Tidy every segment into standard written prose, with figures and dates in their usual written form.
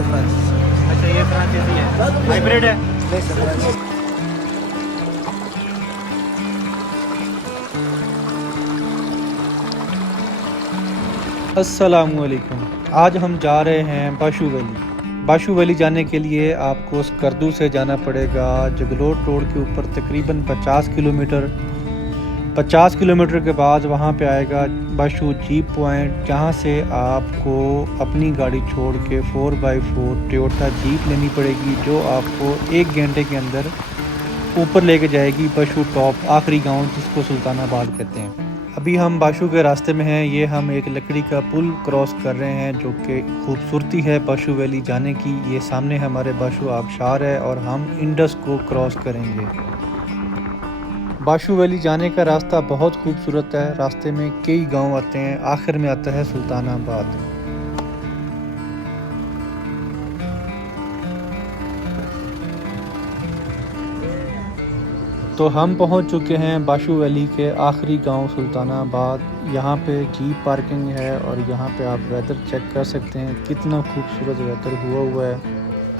ये फ्रांसीसी। अच्छा ये फ्रांसीसी है, हाइब्रिड है। नहीं सर, फ्रांसीसी। अस्सलामुअलैकुम। आज हम जा रहे हैं बाशू वैली। बाशू वैली जाने के लिए आपको स्कर्दू से जाना पड़ेगा जगलोट रोड के ऊपर तकरीबन 50 किलोमीटर। 50 किलोमीटर के बाद वहाँ पे आएगा बाशू जीप पॉइंट, जहाँ से आपको अपनी गाड़ी छोड़ के 4x4 टोयोटा जीप लेनी पड़ेगी, जो आपको 1 घंटे के अंदर ऊपर लेके जाएगी बाशू टॉप, आखिरी गांव जिसको सुल्तानाबाद कहते हैं। अभी हम बाशू के रास्ते में हैं। ये हम एक लकड़ी का पुल क्रॉस कर रहे हैं, जो कि खूबसूरती है बाशू वैली जाने की। ये सामने हमारे बाशू आबशार है और हम इंडस को क्रॉस करेंगे। बाशू वैली जाने का रास्ता बहुत खूबसूरत है। रास्ते में कई गांव आते हैं, आखिर में आता है सुल्तानाबाद। तो हम पहुंच चुके हैं बाशू वैली के आखिरी गांव सुल्तानाबाद। यहाँ पे जीप पार्किंग है और यहाँ पे आप वेदर चेक कर सकते हैं, कितना खूबसूरत वेदर हुआ है।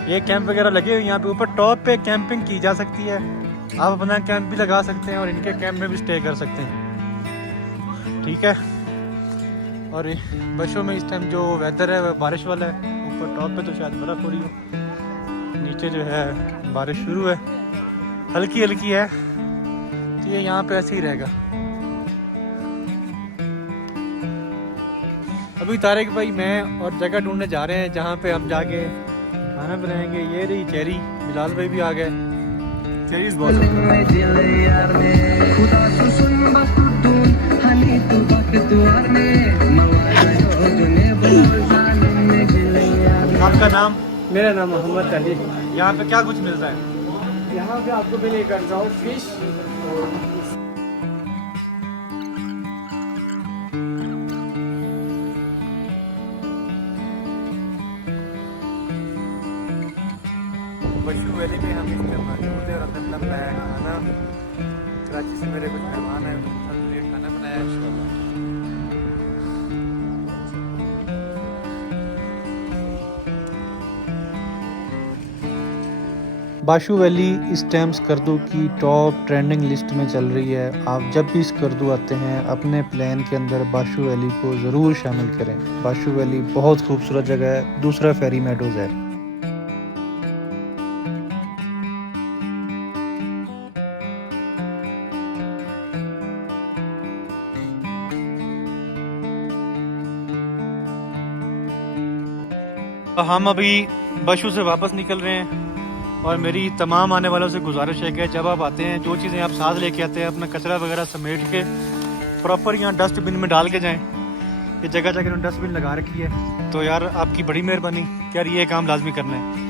ये कैंप वगैरह लगे हुए, यहाँ पे ऊपर टॉप पे कैंपिंग की जा सकती है। आप अपना कैंप भी लगा सकते हैं और इनके कैंप में भी स्टे कर सकते हैं, ठीक है। और बाशू में इस टाइम जो वेदर है वह बारिश वाला है। ऊपर टॉप पे तो शायद बर्फ़ हो रही हो, नीचे जो है बारिश शुरू है, हल्की हल्की है। ये यहाँ पे ऐसे ही रहेगा। अभी तारिक भाई मैं और जगह ढूंढने जा रहे हैं जहाँ पे हम जाके खाना बनाएंगे। ये रही चेरी, बिलाल भाई भी आ गए। चेरीज बहुत आपका नाम? मेरा नाम मोहम्मद अली। यहाँ पे क्या कुछ मिलता है? यहाँ पे आपको मैं लेकर जाऊँ फिश। बाशू वैली में हम इस टाइम मौजूद हैं और हमने अपना बनाया खाना। कराची से मेरे कुछ मेहमान हैं, उनके लिए खाना बनाया है इंशाल्लाह। बाशू वैली इस टाइम स्कर्दू की टॉप ट्रेंडिंग लिस्ट में चल रही है। आप जब भी स्कर्दू आते हैं अपने प्लान के अंदर बाशू वैली को ज़रूर शामिल करें। बाशू वैली बहुत खूबसूरत जगह है। दूसरा फेरी मेडोज़ है। हम अभी बाशू से वापस निकल रहे हैं और मेरी तमाम आने वालों से गुजारिश है कि जब आप आते हैं जो चीज़ें आप साथ लेके आते हैं अपना कचरा वगैरह समेट के प्रॉपर यहाँ डस्टबिन में डाल के जाएं। ये जगह जगह डस्टबिन लगा रखी है, तो यार आपकी बड़ी मेहरबानी कि यार ये काम लाजमी करना है।